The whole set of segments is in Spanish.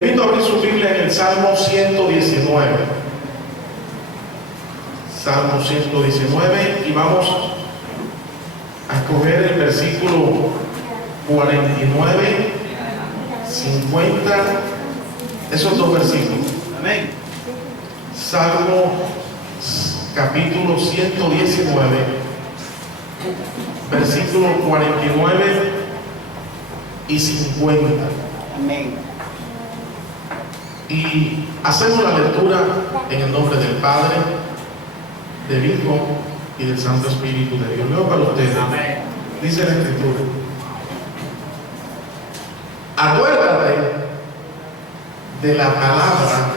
Invito a abrir su Biblia en el Salmo 119. Salmo 119 y vamos a escoger el versículo 49, 50, esos dos versículos. Amén. Salmo capítulo 119, versículos 49 y 50. Amén. Y hacemos la lectura en el nombre del Padre, del Hijo y del Santo Espíritu de Dios. Leo para ustedes. Amén. Dice la Escritura: acuérdate de la palabra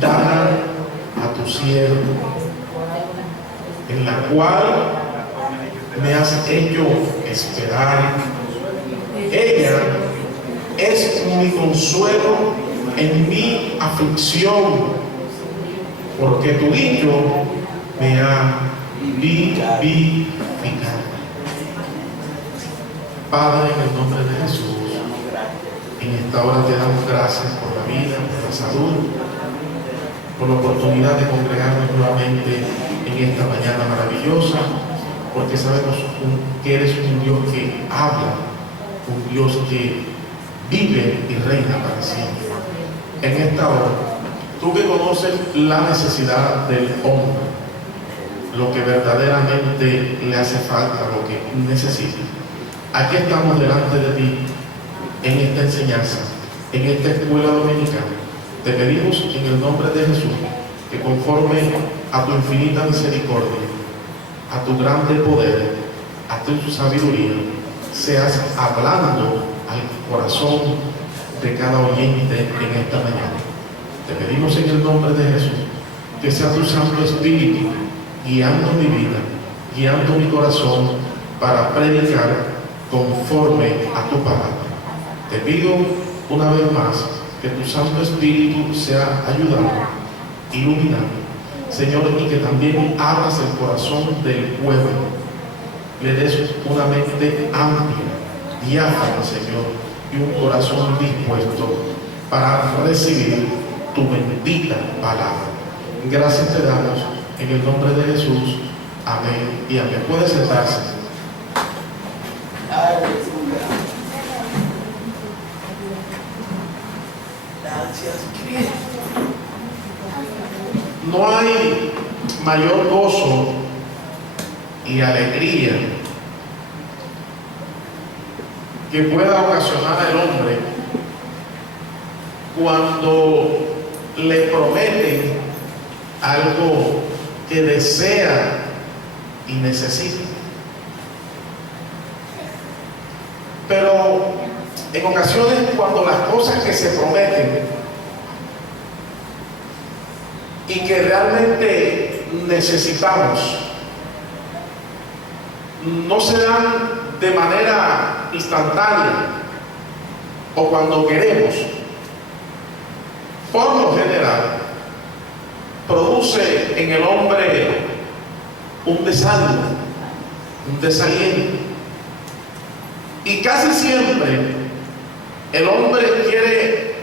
dada a tu siervo, en la cual me has hecho esperar. Ella es mi consuelo en mi aflicción, porque tu dicho me ha vivificado. Padre, en el nombre de Jesús, en esta hora te damos gracias por la vida, por la salud, por la oportunidad de congregarnos nuevamente en esta mañana maravillosa, porque sabemos que eres un Dios que habla, un Dios que vive y reina para siempre. En esta hora, tú que conoces la necesidad del hombre, lo que verdaderamente le hace falta, lo que necesita, aquí estamos delante de ti en esta enseñanza, en esta escuela dominicana. Te pedimos en el nombre de Jesús que conforme a tu infinita misericordia, a tu grande poder, a tu sabiduría, seas hablando al corazón de cada oyente en esta mañana. Te pedimos en el nombre de Jesús que sea tu Santo Espíritu guiando mi vida, guiando mi corazón para predicar conforme a tu palabra. Te pido una vez más que tu Santo Espíritu sea ayudando, iluminando, Señor, y que también abras el corazón del pueblo, le des una mente amplia, diáfana, Señor, y un corazón dispuesto para recibir tu bendita palabra. Gracias te damos en el nombre de Jesús. Amén y amén. Puede sentarse. Gracias, Cristo. No hay mayor gozo y alegría que pueda ocasionar al hombre cuando le prometen algo que desea y necesita. Pero en ocasiones, cuando las cosas que se prometen y que realmente necesitamos no se dan de manera instantánea o cuando queremos, por lo general produce en el hombre un desánimo, un desaliento, y casi siempre el hombre quiere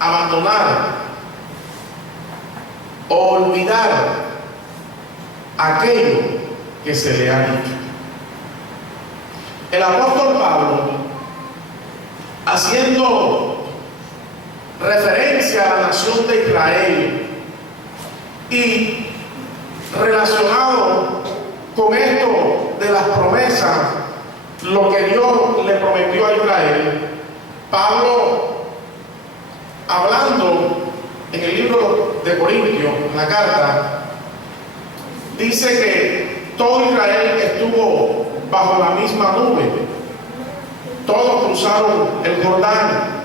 abandonar o olvidar aquello que se le ha dicho. El apóstol Pablo, haciendo referencia a la nación de Israel y relacionado con esto de las promesas, lo que Dios le prometió a Israel, Pablo, hablando en el libro de Corintios, en la carta, dice que todo Israel estuvo bajo la misma nube, todos cruzaron el Jordán,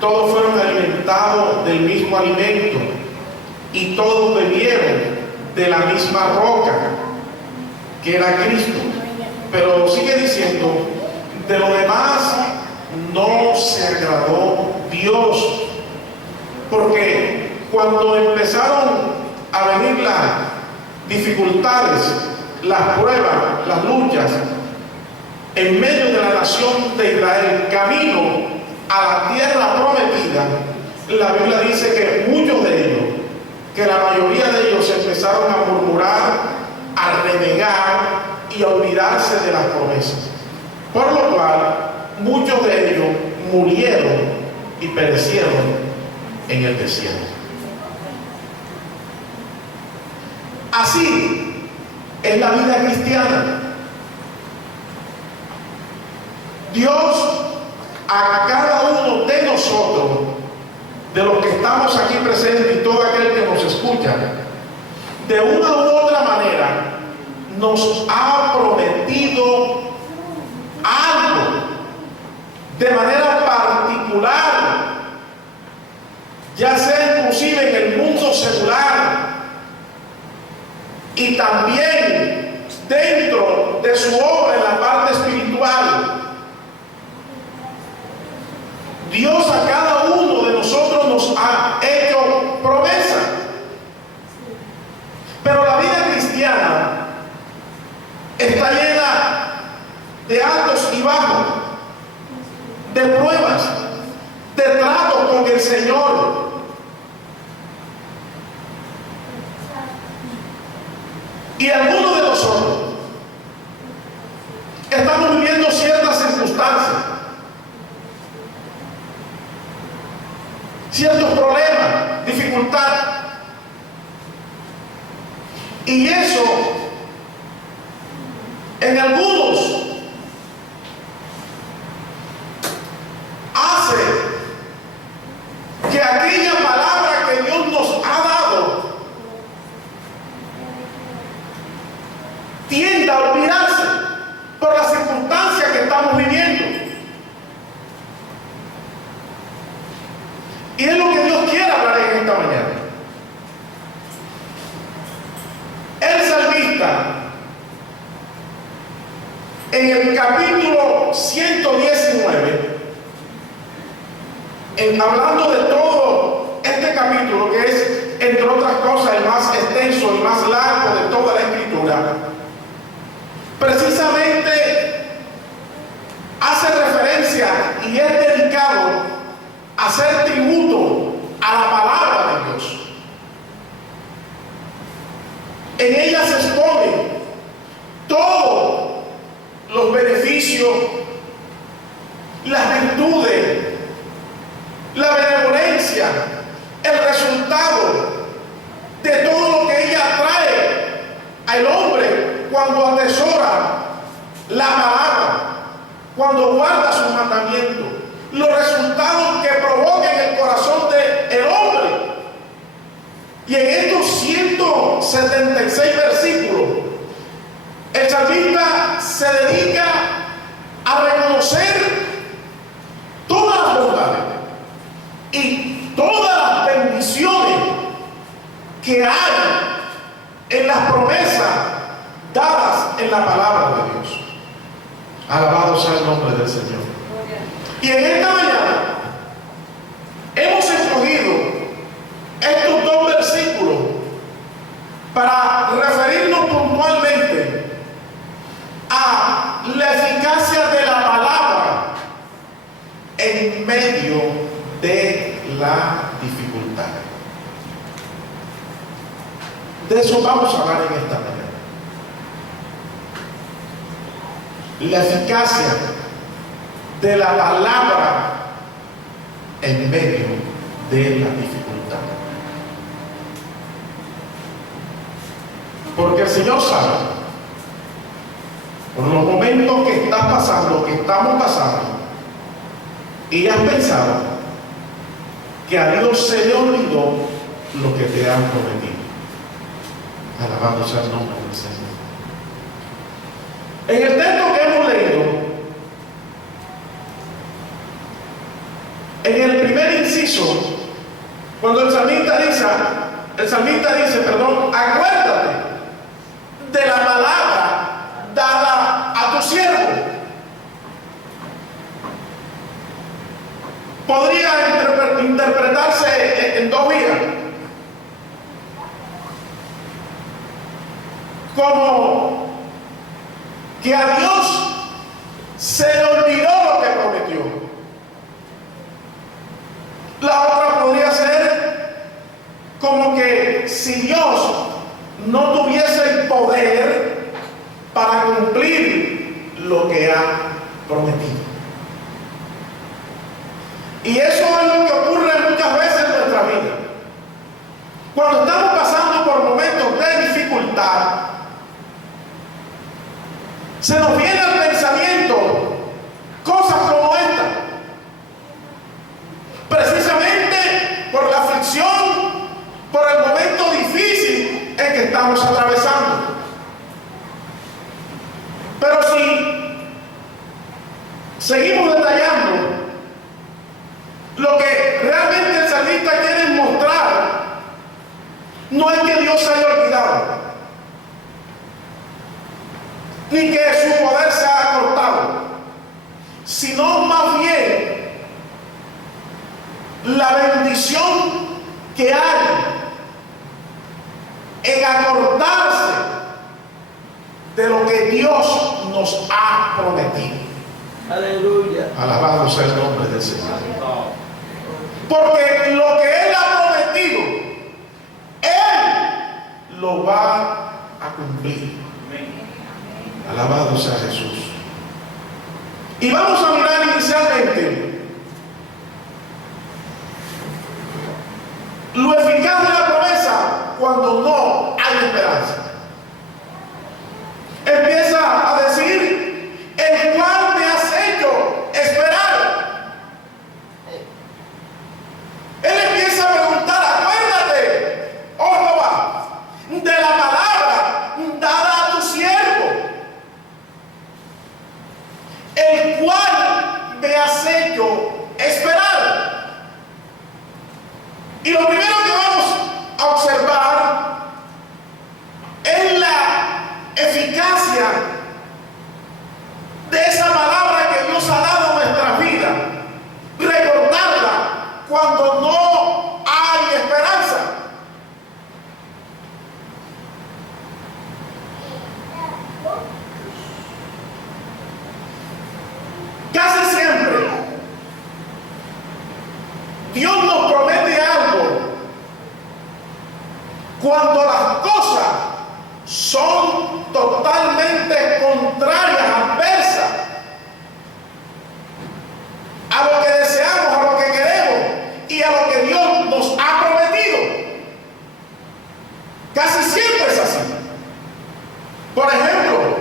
todos fueron alimentados del mismo alimento y todos bebieron de la misma roca que era Cristo. Pero sigue diciendo, de lo demás no se agradó Dios, porque cuando empezaron a venir las dificultades, las pruebas, las luchas, en medio de la nación de Israel, camino a la tierra prometida, la Biblia dice que muchos de ellos, que la mayoría de ellos empezaron a murmurar, a renegar y a olvidarse de las promesas. Por lo cual, muchos de ellos murieron y perecieron en el desierto. Así es la vida cristiana. Dios a cada uno de nosotros, de los que estamos aquí presentes y todo aquel que nos escucha, de una u otra manera nos ha prometido algo de manera particular, ya sea inclusive en el mundo secular y también dentro de su obra en la parte espiritual. Dios a cada uno de nosotros nos ha hecho promesa. Pero la vida cristiana está llena de altos y bajos, de pruebas, de trato con el Señor. Y algunos de nosotros estamos viviendo ciertas circunstancias, ciertos problemas, dificultad. Y eso, en algunos, hace que aquella palabra que Dios nos ha dado tienda a olvidarse por las circunstancias que estamos viviendo. Y es lo que Dios quiere hablar en esta mañana. El salmista, en el capítulo 119, hablando de todo este capítulo, que es, entre otras cosas, el más extenso, el más largo de toda la Escritura, precisamente hace referencia y es dedicado a hacer tributo a la palabra de Dios. En ella se exponen todos los beneficios, las virtudes, la benevolencia, el resultado de todo lo que ella trae al hombre cuando atesora la palabra, cuando guarda sus mandamientos, los resultados que provoca en el corazón del hombre. Y en estos 176 versículos, el salmista se dedica a reconocer todas las bondades y todas las bendiciones que hay en las promesas dadas en la palabra de Dios. Alabado sea el nombre del Señor. Y en esta mañana hemos escogido estos dos versículos para referirnos puntualmente a la eficacia de la palabra en medio de la dificultad. De eso vamos a hablar en esta mañana. La eficacia de la palabra en medio de la dificultad. Porque el Señor sabe, por los momentos que estás pasando, que estamos pasando, y has pensado que a Dios se le olvidó lo que te han prometido. Alabado sea el nombre del Señor. En el texto que hemos leído, en el primer inciso, cuando el salmista dice, acuérdate de la palabra dada a tu siervo. Podría interpretarse en dos vías. Como que a Dios se le olvidó lo que prometió. si Dios no tuviese el poder para cumplir lo que ha prometido. Y eso es lo que ocurre muchas veces en nuestra vida. Cuando estamos pasando por momentos de dificultad, se nos viene al pensamiento cosas como esta. Precisamente por la aflicción, por el momento difícil en que estamos atravesando. Pero si seguimos detallando, lo que realmente el salmista quiere mostrar no es que Dios se haya olvidado, ni que su poder se ha acortado, sino más bien la bendición que hay en acordarse de lo que Dios nos ha prometido. Aleluya. Alabado sea el nombre del Señor. Porque lo que Él ha prometido, Él lo va a cumplir. Alabado sea Jesús. Y vamos a mirar inicialmente lo eficaz de la promesa cuando no hay esperanza. Empieza a decir: el cual me has hecho esperar. Él empieza a preguntar: acuérdate, oh Jehová, de la palabra dada a tu siervo, el cual me has hecho esperar. Y lo primero que vamos a observar es la eficacia de esa palabra que Dios ha dado a nuestra vida. Recordarla cuando no hay esperanza. Casi siempre Dios nos promete algo cuando las cosas son totalmente contrarias, adversas a lo que deseamos, a lo que queremos y a lo que Dios nos ha prometido. Casi siempre es así. Por ejemplo,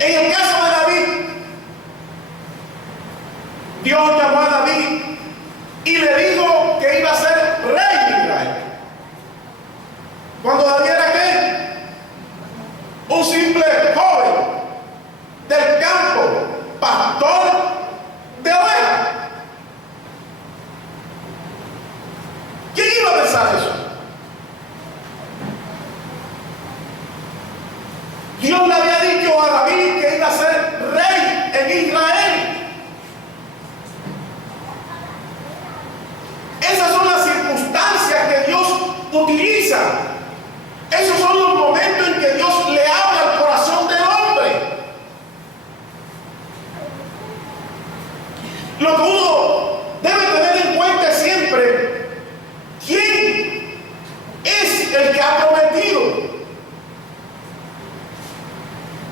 en el caso de David, Dios llamó a David y le dijo que iba a ser rey de Israel. Cuando David era ¿qué? Un simple joven del campo, pastor de ovejas. ¿Quién iba a pensar eso? Dios le había dicho a David que iba a ser rey en Israel. Esas son las circunstancias que Dios utiliza. Esos son los momentos en que Dios le habla al corazón del hombre. Lo que uno debe tener en cuenta siempre: ¿quién es el que ha prometido?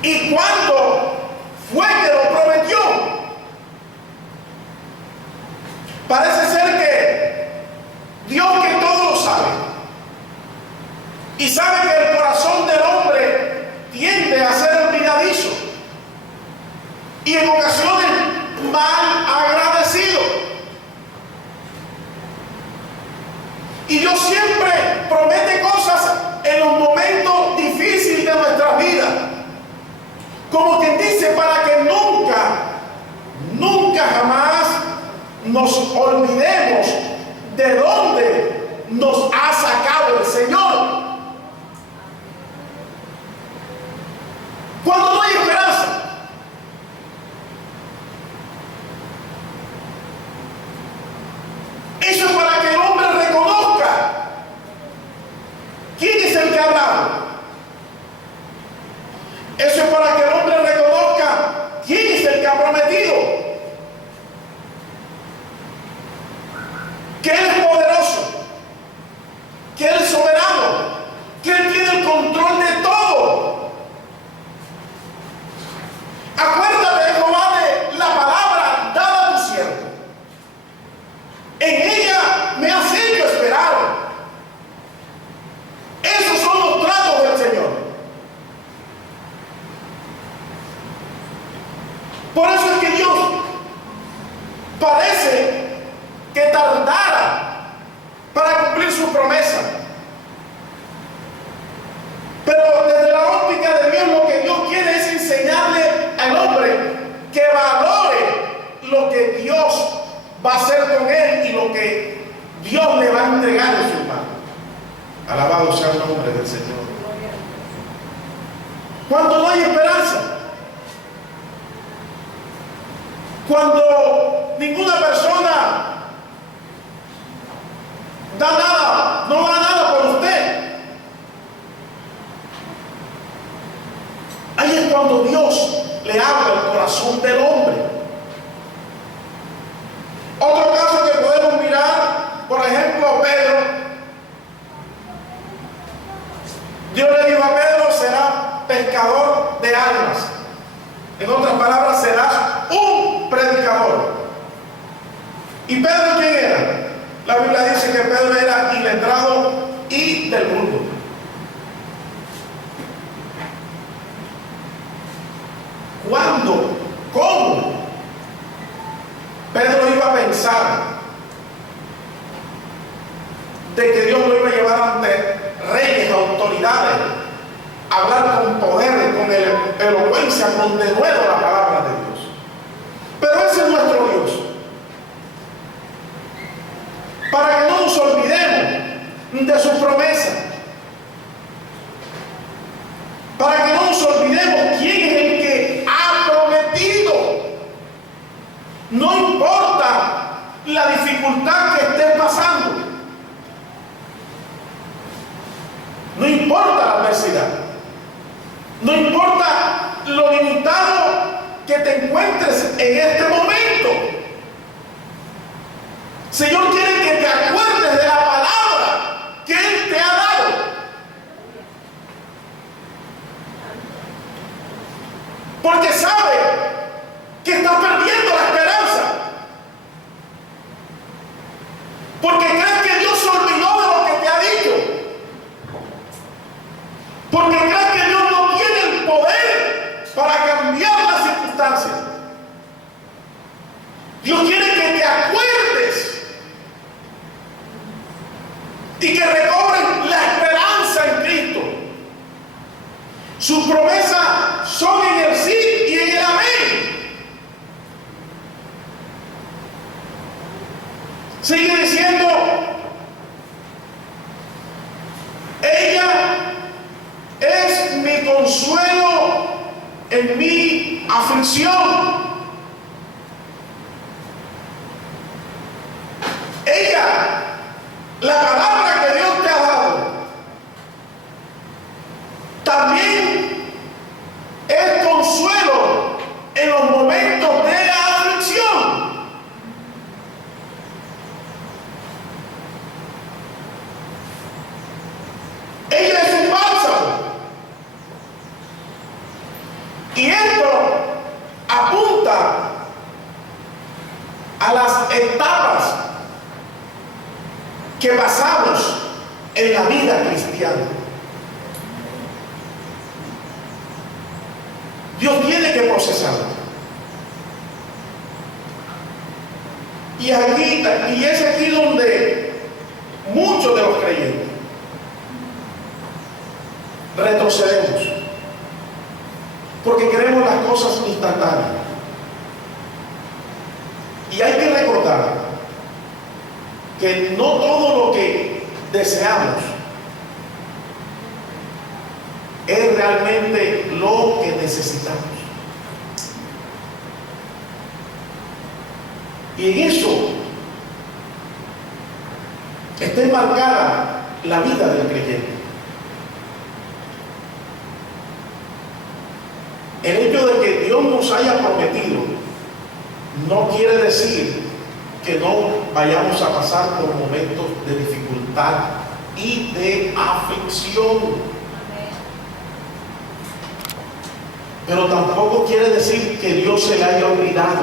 ¿Y cuándo fue que lo prometió? Parece ser que Dios, que todo lo sabe, y sabe que el corazón del hombre tiende a ser olvidadizo y en ocasiones mal agradecido. Y Dios siempre promete cosas en los momentos difíciles de nuestra vida, como quien dice, para que nunca jamás nos olvidemos de dónde nos ha sacado el Señor. Cuando no hay esperanza, eso es para que el hombre reconozca quién es el que ha hablado. Eso es para que el hombre reconozca quién es el que ha prometido. Que Él es poderoso, parece que tardara para cumplir su promesa. Pero desde la óptica de Dios, lo que Dios quiere es enseñarle al hombre que valore lo que Dios va a hacer con él y lo que Dios le va a entregar en sus manos. Alabado sea el nombre del Señor. Cuando no hay esperanza, cuando ninguna persona da nada, no da nada por usted, ahí es cuando Dios le habla al corazón del hombre. Otro caso que podemos mirar, por ejemplo, a Pedro. Dios le dijo a Pedro: será pescador de almas. En otras palabras, serás un predicador. ¿Y Pedro quién era? La Biblia dice que Pedro era iletrado y del mundo. ¿Cuándo? ¿Cómo? Pedro iba a pensar de que Dios lo iba a llevar ante reyes, autoridades, a hablar con poder, con elocuencia, con denuedo la palabra de Dios. Pero ese es nuestro Dios. Para que no nos olvidemos de su promesa, para que no nos olvidemos quién es el que ha prometido. No importa la dificultad que estés pasando, no importa la adversidad, no importa lo limitado que te encuentres en este momento. Señor quiere que te acuerdes de la palabra que Él te ha dado. Porque sabe que estás perdiendo la esperanza. Porque crees que Dios se olvidó de lo que te ha dicho. Porque crees que Dios no tiene el poder para cambiar las circunstancias. Dios quiere que te acuerdes y que recobren la esperanza en Cristo. Sus promesas son en el sí y en el amén. Sigue diciendo: ella es mi consuelo en mi aflicción. Ella, la palabra que Dios te ha dado, también es consuelo en los momentos de aflicción. Ella es un bálsamo. Y esto apunta a las etapas que pasamos en la vida cristiana. Dios tiene que procesarlo. Y es aquí donde muchos de los creyentes retrocedemos, porque queremos las cosas instantáneas. Y hay que recordar que no todo lo que deseamos es realmente lo que necesitamos. Y en eso está enmarcada la vida del creyente. El hecho de que Dios nos haya prometido no quiere decir que no vayamos a pasar por momentos de dificultad y de aflicción. Pero tampoco quiere decir que Dios se le haya olvidado,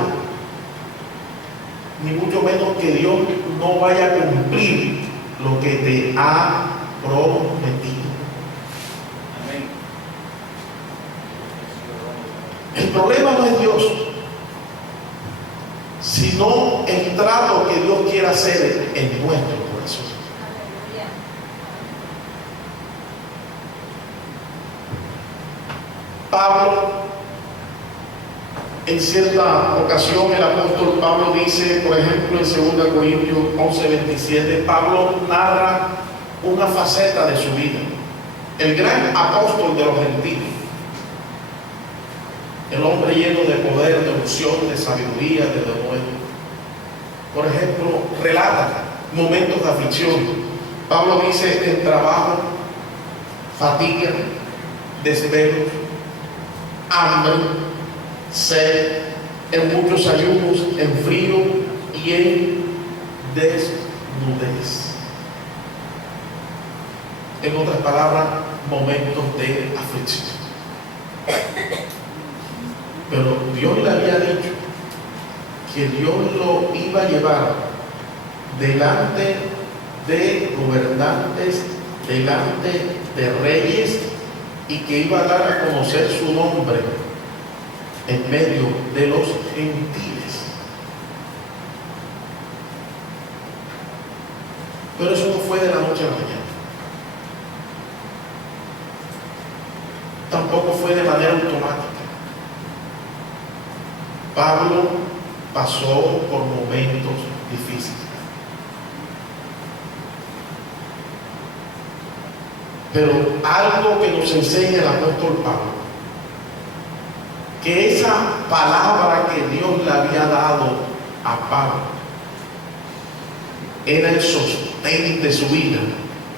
ni mucho menos que Dios no vaya a cumplir lo que te ha prometido. Amén. El problema no es Dios, sino el trato que Dios quiere hacer en nuestro corazón. Pablo, en cierta ocasión, el apóstol Pablo dice, por ejemplo, en 2 Corintios 11:27, Pablo narra una faceta de su vida. El gran apóstol de los gentiles, el hombre lleno de poder, de unción, de sabiduría, de denuedo. Por ejemplo, relata momentos de aflicción. Pablo dice en trabajo, fatiga, desvelo, hambre, sed, en muchos ayunos, en frío y en desnudez. En otras palabras, momentos de aflicción. Pero Dios le había dicho que Dios lo iba a llevar delante de gobernantes, delante de reyes, y que iba a dar a conocer su nombre en medio de los gentiles. Pero eso no fue de la noche a la mañana. Tampoco fue de manera automática. Pablo pasó por momentos difíciles. Pero algo que nos enseña el apóstol Pablo, que esa palabra que Dios le había dado a Pablo era el sostén de su vida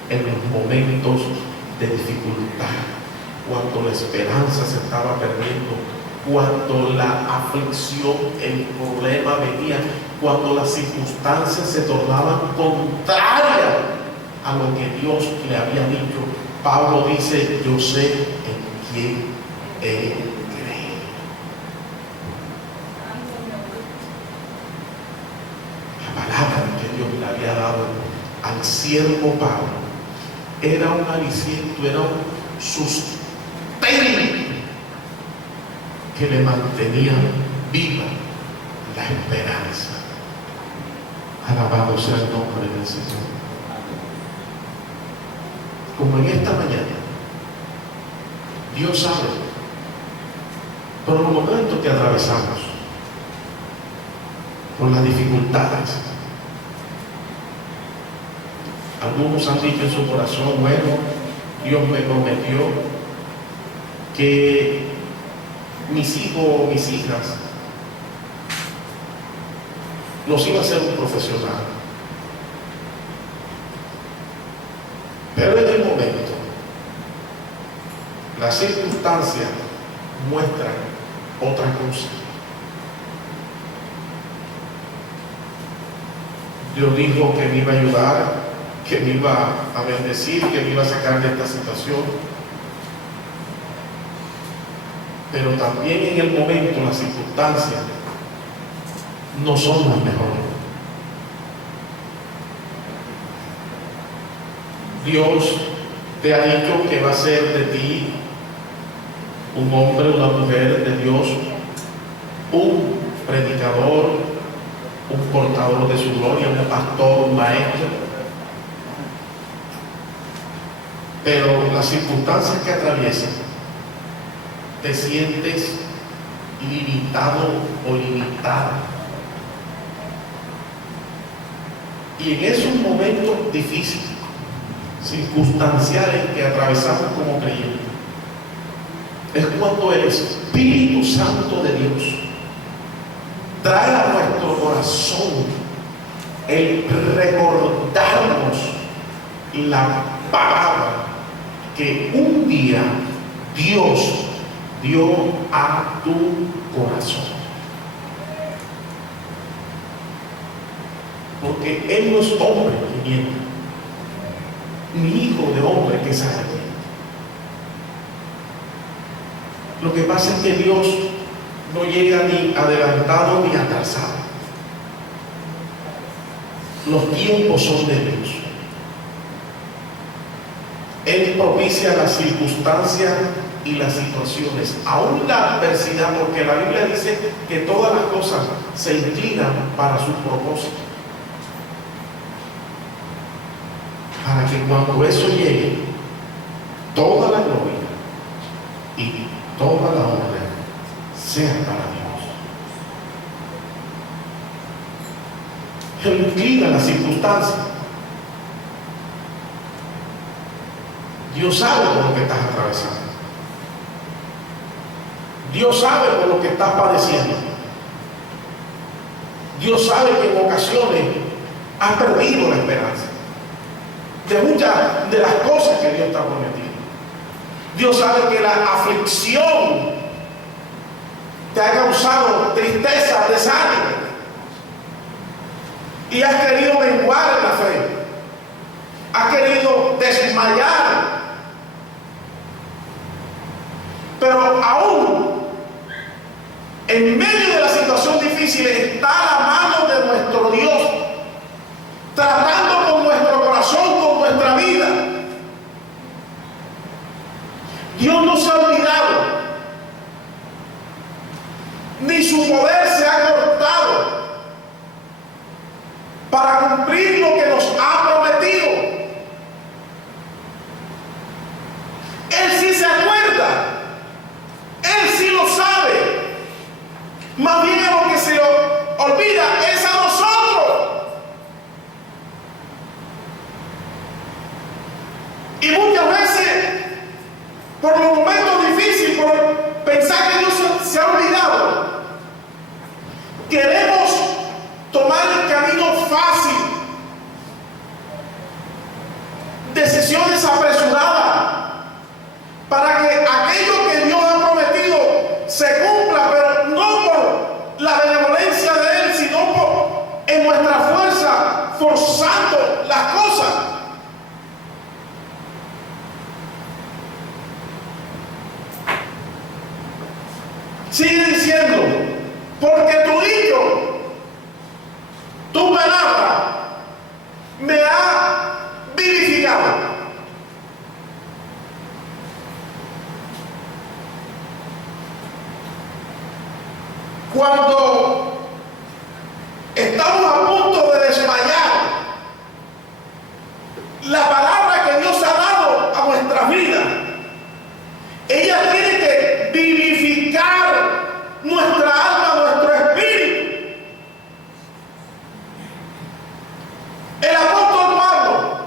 en los momentos de dificultad, cuando la esperanza se estaba perdiendo, cuando la aflicción, el problema venía, cuando las circunstancias se tornaban contrarias a lo que Dios le había dicho. Pablo dice: yo sé en quién he creído. La palabra que Dios le había dado al siervo Pablo era un aliciento, era un sustento que le mantenía viva la esperanza. Alabado sea el nombre del Señor. Como en esta mañana, Dios sabe por los momentos que atravesamos, por las dificultades. Algunos han dicho en su corazón: bueno, Dios me prometió que mis hijos o mis hijas los iba a hacer un profesional. Pero en el momento, las circunstancias muestran otra cosa. Dios dijo que me iba a ayudar, que me iba a bendecir, que me iba a sacar de esta situación. Pero también en el momento, las circunstancias no son las mejores. Dios te ha dicho que va a ser de ti un hombre, una mujer de Dios, un predicador, un portador de su gloria, un pastor, un maestro. Pero las circunstancias que atraviesas, te sientes limitado o limitada. Y en esos momentos difíciles, circunstanciales que atravesamos como creyentes, es cuando el Espíritu Santo de Dios trae a nuestro corazón el recordarnos la palabra que un día Dios dio a tu corazón. Porque Él no es hombre que miente, ni hijo de hombre que se arrepiente. Lo que pasa es que Dios no llega ni adelantado ni atrasado. Los tiempos son de Dios. Él propicia las circunstancias y las situaciones, aún la adversidad, porque la Biblia dice que todas las cosas se inclinan para su propósito. Para que cuando eso llegue, toda la gloria y toda la honra sea para Dios. Él inclina las circunstancias. Dios sabe por lo que estás atravesando. Dios sabe por lo que estás padeciendo. Dios sabe que en ocasiones has perdido la esperanza de muchas de las cosas que Dios te ha prometido. Dios sabe que la aflicción te ha causado tristeza, desánimo, y has querido menguar en la fe, has querido desmayar. Pero aún en medio de la situación difícil está la mano de nuestro Dios tratando con nuestro corazón, con nuestra vida. Dios no se ha olvidado, ni su poder se ha cortado para cumplir lo que nos ha prometido. Él sí se acuerda. Él sí lo sabe. Más bien a lo que se olvida es a nosotros. Y muchas veces, por los momentos difíciles, por pensar que Dios se ha olvidado, queremos tomar el camino fácil, decisiones apresuradas, para que aquello que Dios ha prometido se cumpla, pero no por la benevolencia de Él, sino en nuestra fuerza, forzando las cosas. Sigue diciendo, porque tu dicho, tu palabra, me ha vivificado. Cuando estamos a punto de desmayar, la palabra que Dios ha dado a nuestras vidas, ella tiene que vivificar nuestra alma, nuestro espíritu. El apóstol Pablo,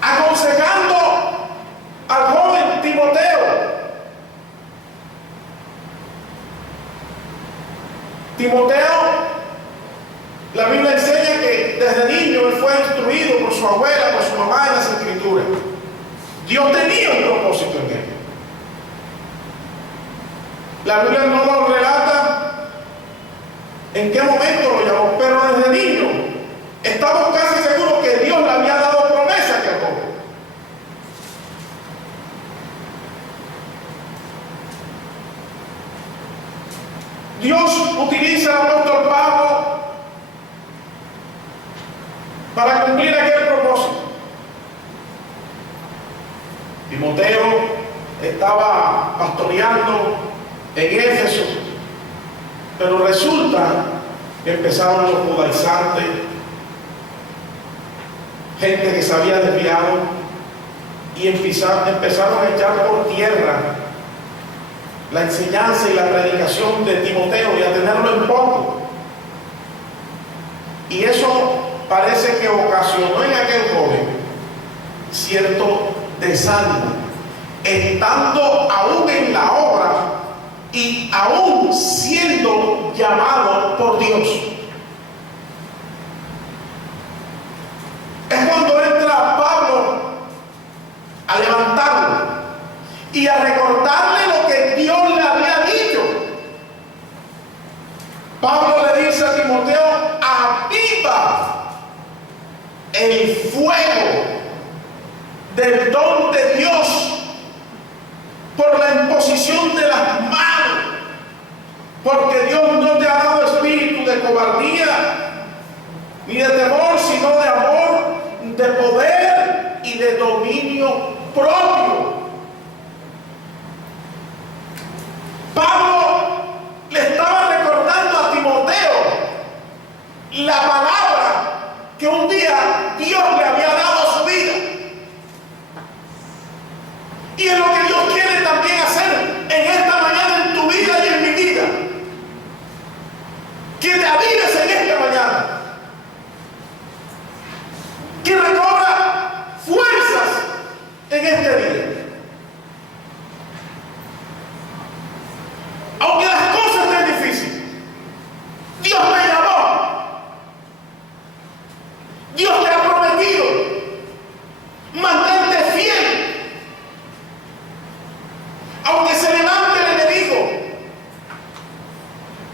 aconsejando al joven Timoteo, la Biblia enseña que desde niño él fue instruido por su abuela, por su mamá en las Escrituras. Dios tenía un propósito en él. La Biblia no nos relata en qué momento lo llamó, pero desde niño estamos casi seguros que Dios le había dado promesa a aquel joven. Dios utiliza al apóstol Pablo para cumplir aquel propósito. Timoteo estaba pastoreando en Éfeso, pero resulta que empezaron los judaizantes, gente que se había desviado, y empezaron a echar por tierra la enseñanza y la predicación de Timoteo y a tenerlo en poco. Y eso parece que ocasionó en aquel joven cierto desánimo, estando aún en la obra y aún siendo llamado por Dios. Es cuando entra Pablo a levantarlo y a recordarle lo que Dios le había dicho. Pablo le dice a Timoteo: aviva el fuego del don de Dios por la imposición de las manos, porque Dios no te ha dado espíritu de cobardía ni de temor, sino de amor, de poder y de dominio propio. Pablo le estaba recordando a Timoteo la palabra que un día Dios le había dado a su vida. Y es lo que Dios quiere también hacer en esta mañana en tu vida y en mi vida. Que te avives en esta mañana. Que recobra fuerzas en este día. Aunque las cosas estén difíciles, Dios te llamó. Dios te ha prometido. Mantente fiel. Aunque se levante el enemigo,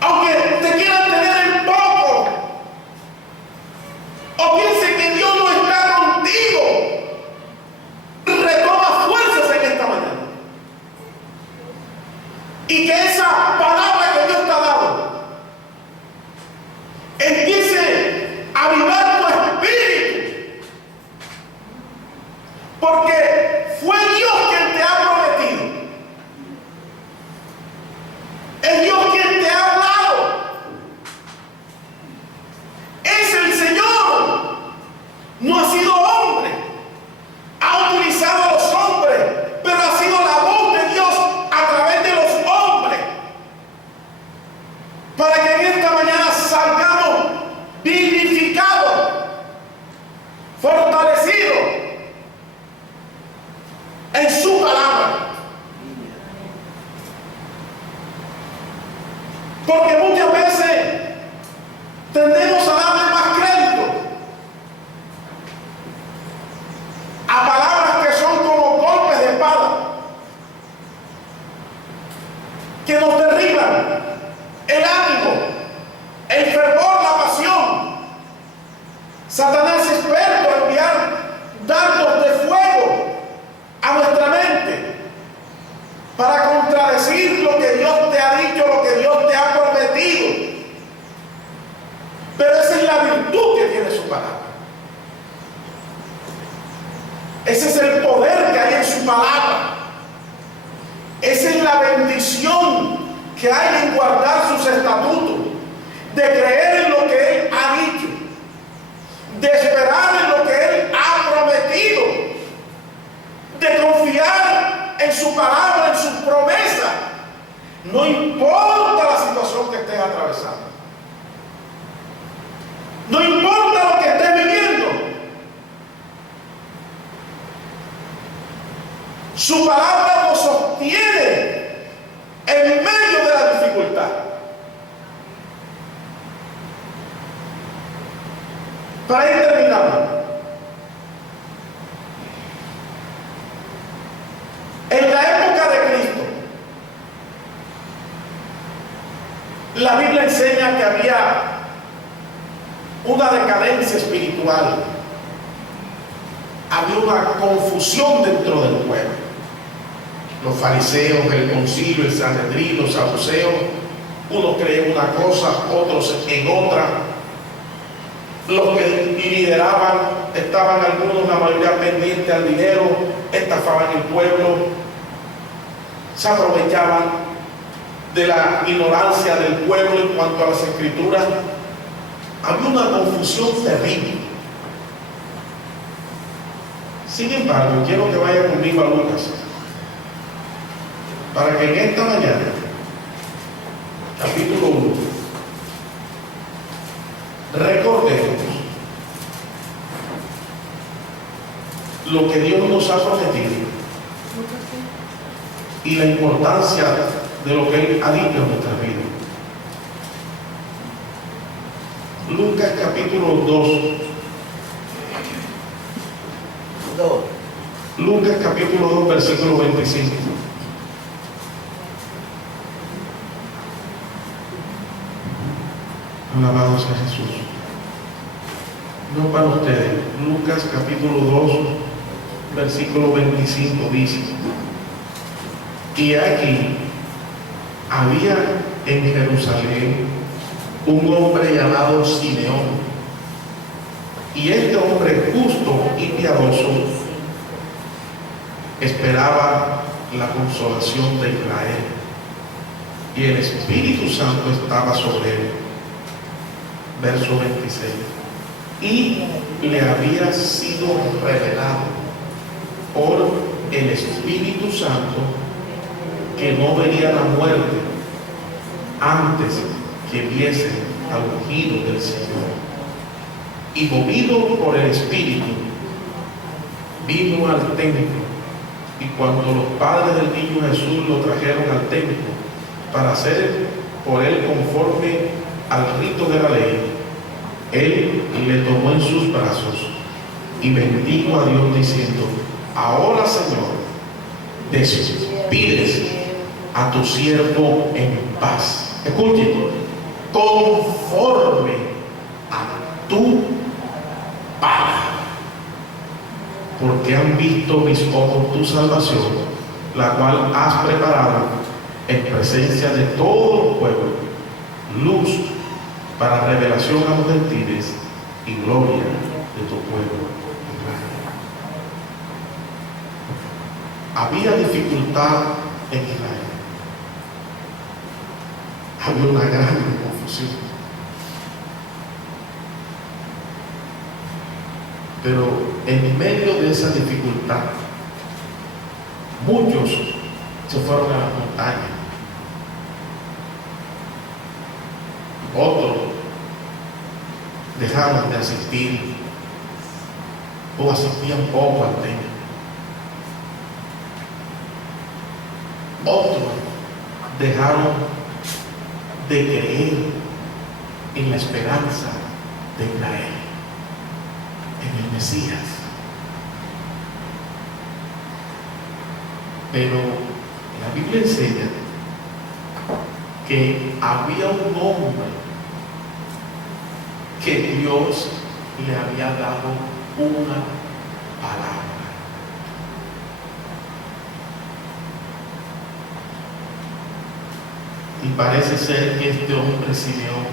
aunque te quieran tener en poco, o piensen que Dios no está contigo, retoma fuerzas en esta mañana. Y que esa palabra que Dios te ha dado empiece a avivar tu espíritu. Porque fue Dios quien te ha prometido. Es Dios quien te ha hablado. Es el Señor. No ha sido hombre. Ha utilizado a los hombres, pero ha sido la voz de Dios a través de los hombres. Para que en esta mañana salgamos vivificados, fortalecidos en su palabra. Porque muchas veces tendemos a darle más crédito a palabras que son como golpes de espada, que nos derriban el ánimo, el fervor, la pasión. Satanás es experto en enviar dardos de fuego a nuestra mente para contradecir lo que Dios te ha dicho, lo que Dios te ha prometido. Pero esa es la virtud que tiene su palabra. Ese es el poder que hay en su palabra. Esa es la bendición que hay en guardar sus estatutos, de creer en lo que Él ha dicho, de esperar en lo que Él ha prometido, de confiar en su palabra, en sus promesas. No importa la situación que estés atravesando. No importa lo que estés viviendo. Su palabra nos sostiene en medio de la dificultad. Para ir terminando, en la época de Cristo, la Biblia enseña que había una decadencia espiritual, había una confusión dentro del pueblo. Los fariseos, el concilio, el Sanedrín, los saduceos, unos creen una cosa, otros en otra. Los que lideraban estaban algunos, la mayoría pendientes al dinero, estafaban el pueblo, se aprovechaban de la ignorancia del pueblo en cuanto a las escrituras. Había una confusión terrible. Sin embargo, quiero que vaya conmigo a Lucas, para que en esta mañana, capítulo 1, recordemos lo que Dios nos ha prometido y la importancia de lo que Él ha dicho en nuestra vida. Lucas capítulo 2. Lucas capítulo 2, versículo 25. Alabados a Jesús. No para ustedes. Lucas capítulo 2, versículo 25 dice: y aquí había en Jerusalén un hombre llamado Simeón, y este hombre justo y piadoso esperaba la consolación de Israel y el Espíritu Santo estaba sobre él. Verso 26. Y le había sido revelado por el Espíritu Santo que no vería la muerte antes que viese al ungido del Señor. Y movido por el Espíritu, vino al templo. Y cuando los padres del niño Jesús lo trajeron al templo para hacer por él conforme al rito de la ley, él le tomó en sus brazos y bendijo a Dios diciendo: ahora, Señor, despides a tu siervo en paz. Escuchen, conforme a tu palabra, porque han visto mis ojos tu salvación, la cual has preparado en presencia de todos los pueblos, luz para revelación a los gentiles y gloria de tu pueblo Israel. Había dificultad en Israel. Había una gran confusión. Pero en medio de esa dificultad, muchos se fueron a la montaña. Otros dejaron de asistir o asistían poco al templo. Otros dejaron de creer en la esperanza de Israel, en el Mesías. Pero la Biblia enseña que había un hombre que Dios le había dado una palabra. Y parece ser que este hombre Simeón,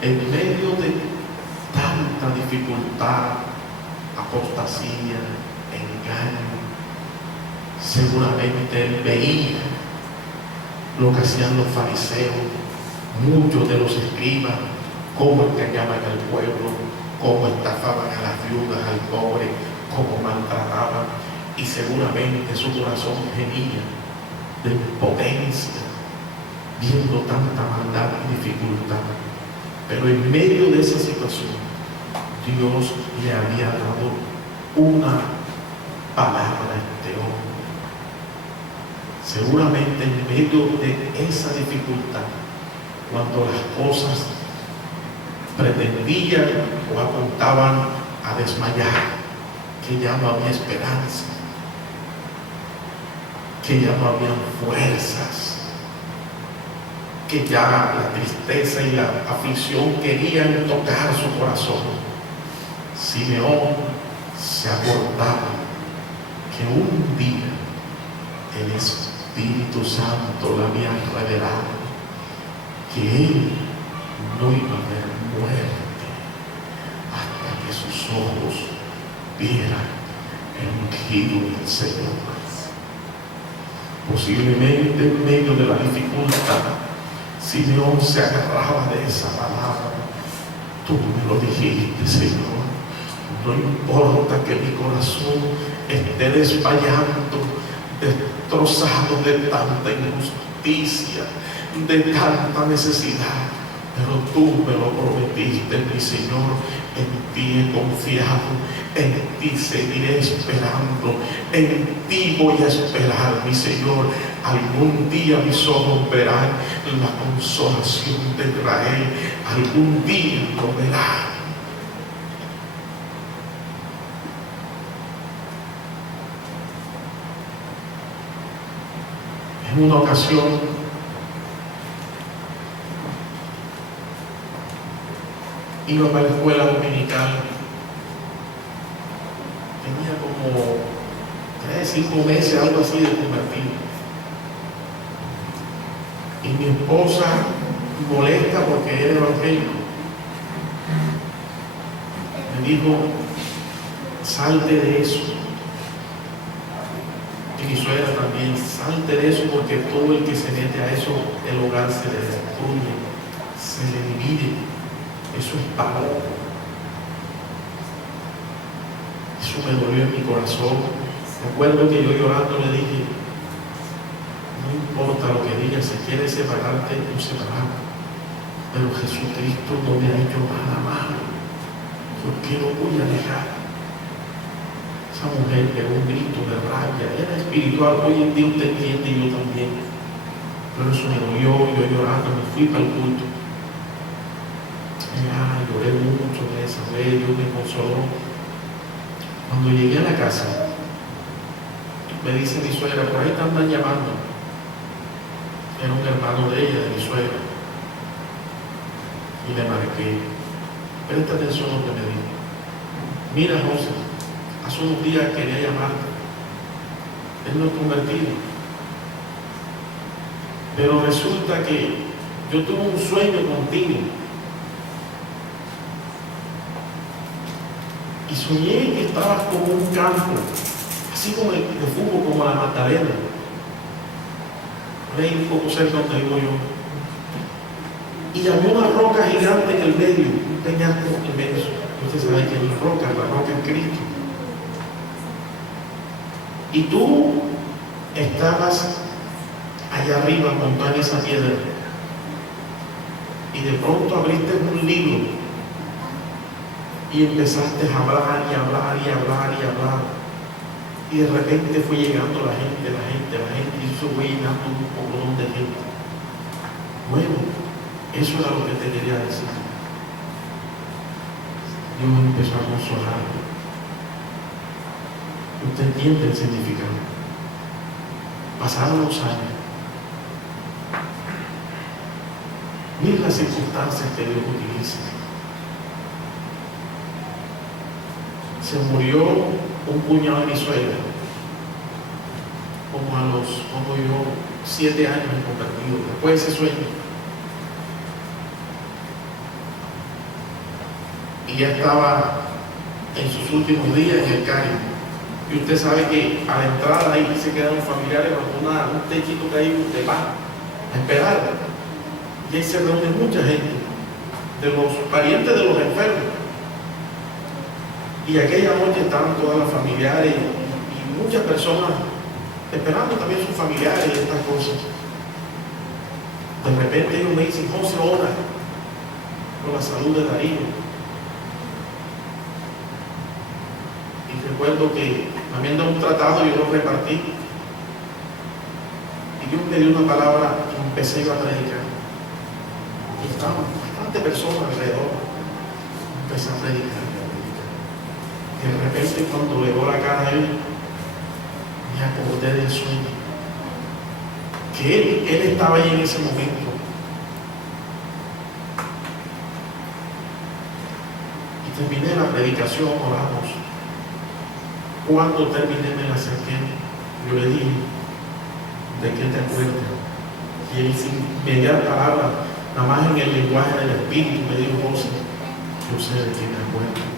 en medio de tanta dificultad, apostasía, engaño, seguramente él veía lo que hacían los fariseos, muchos de los escribas, cómo engañaban al pueblo, cómo estafaban a las viudas, al pobre, cómo maltrataban, y seguramente su corazón gemía de impotencia, viendo tanta maldad y dificultad. Pero en medio de esa situación, Dios le había dado una palabra a este hombre. Seguramente en medio de esa dificultad, cuando las cosas pretendían o apuntaban a desmayar, que ya no había esperanza, que ya no habían fuerzas, que ya la tristeza y la aflicción querían tocar su corazón, Simeón se acordaba que un día el Espíritu Santo le había revelado que él no iba a ver muerte hasta que sus ojos vieran el ungido del Señor. Posiblemente en medio de la dificultad, Simeón se agarraba de esa palabra. Tú me lo dijiste, Señor. No importa que mi corazón esté desmayando, destrozado de tanta injusticia, de tanta necesidad, pero tú me lo prometiste, mi Señor. En ti he confiado, en ti seguiré esperando, en ti voy a esperar, mi Señor. Algún día mis ojos verán la consolación de Israel, algún día lo verán. En una ocasión, iba para la escuela dominical, tenía como 3, 5 meses, algo así, de convertido. Y mi esposa, molesta porque era evangélico, me dijo: salte de eso, Y mi suegra también, salte de eso, porque todo el que se mete a eso, el hogar se le destruye, se le divide. Eso es palo. Eso me dolió en mi corazón. Recuerdo que yo llorando le dije, no importa lo que digas, si quieres separarte, tú separarte. Pero Jesucristo no me ha hecho nada malo. ¿Por qué lo voy a dejar? Esa mujer pegó un grito de rabia. Era espiritual. Hoy en día usted entiende y yo también. Pero eso me dolió. Yo llorando me fui para el culto. Lloré mucho de esa vez. Dios me consoló. Cuando llegué a la casa, me dice mi suegra, por ahí te andan llamando. Era un hermano de ella, de mi suegra. Y le marqué. Presta atención a lo que me dijo. Mira, José, hace unos días quería llamarte. Él no es convertido. Pero resulta que yo tuve un sueño contigo. Y soñé que estabas como un campo, así como de fútbol, como la Magdalena. Por ahí un poco cerca donde vivo yo. Y había una roca gigante en el medio, un peñasco inmenso. Usted sabe que es la roca es Cristo. Y tú estabas allá arriba montando esa piedra. Y de pronto abriste un libro y empezaste a hablar y hablar y hablar y hablar. Y de repente fue llegando la gente, y eso fue llegando un poco de gente. Bueno, eso era lo que te quería decir. Dios empezó a consolar. Usted entiende el significado. Pasaron los años. Mira las circunstancias que Dios utiliza. Se murió un cuñado de mi suegra, como yo, 7 años convertido, después de ese sueño. Y ya estaba en sus últimos días en el Caribe. Y usted sabe que a la entrada ahí se quedan los familiares bajo un techito que hay de paz, a esperar. Y ahí se reúne mucha gente, de los parientes de los enfermos. Y aquella noche estaban todas las familiares y muchas personas esperando también sus familiares y estas cosas. De repente ellos me dicen, José, ora por la salud de Darío. Y recuerdo que me habían dado un tratado y yo lo repartí. Y Dios me dio una palabra y empecé a predicar. Y estaban bastantes personas alrededor. Empecé a predicar. Y de repente cuando le veo la cara a él, me acordé del sueño. Que él estaba ahí en ese momento. Y terminé la predicación, oramos. Cuando terminé me la acerqué. Yo le dije, ¿de qué te acuerdas? Y él sin mediar palabra, nada más en el lenguaje del Espíritu, me dijo, José, yo sé de qué me acuerdo.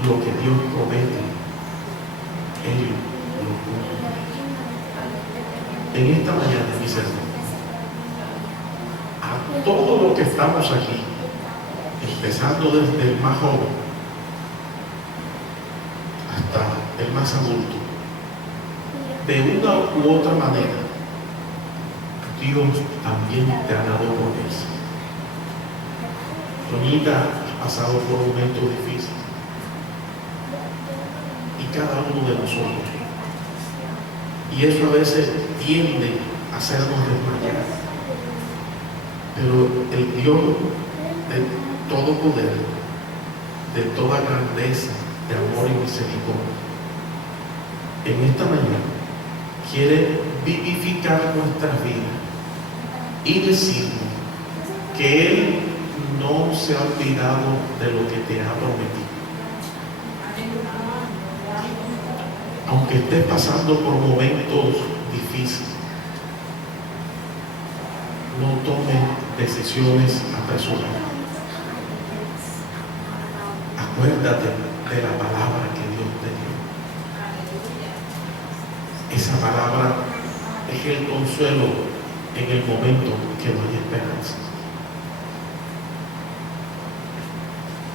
Lo que Dios promete, Él lo cumple. En esta mañana, mis hermanos, a todos los que estamos aquí, empezando desde el más joven hasta el más adulto, de una u otra manera, Dios también te ha dado promesa. Doñita ha pasado por momentos difíciles. Y cada uno de nosotros. Y eso a veces tiende a hacernos desmayar. Pero el Dios de todo poder, de toda grandeza, de amor y misericordia, en esta mañana quiere vivificar nuestras vidas y decirnos que Él no se ha olvidado de lo que te ha prometido. Aunque estés pasando por momentos difíciles, no tomes decisiones apresuradas. Acuérdate de la palabra que Dios te dio. Esa palabra es el consuelo en el momento que no hay esperanza.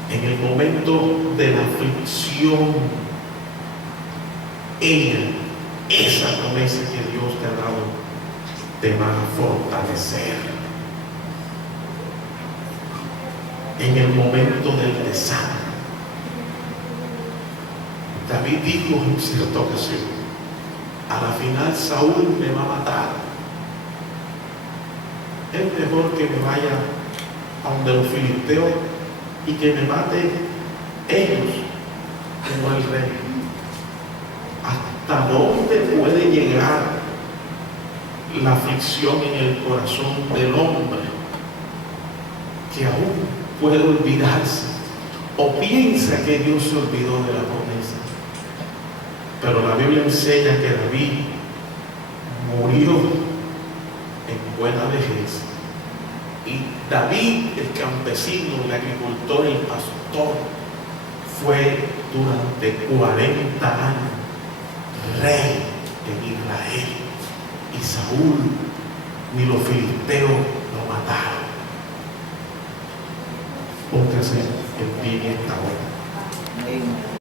En el momento de la aflicción, esa promesa que Dios te ha dado, te va a fortalecer. En el momento del desánimo, David dijo en cierta ocasión: a la final Saúl me va a matar. Es mejor que me vaya a donde los filisteos y que me maten ellos, como el rey. ¿Hasta dónde puede llegar la aflicción en el corazón del hombre, que aún puede olvidarse o piensa que Dios se olvidó de la promesa? Pero la Biblia enseña que David murió en buena vejez. Y David, el campesino, el agricultor, el pastor, fue durante 40 años rey en Israel. Y Saúl ni los filisteos lo mataron. Póngase en pie en esta hora.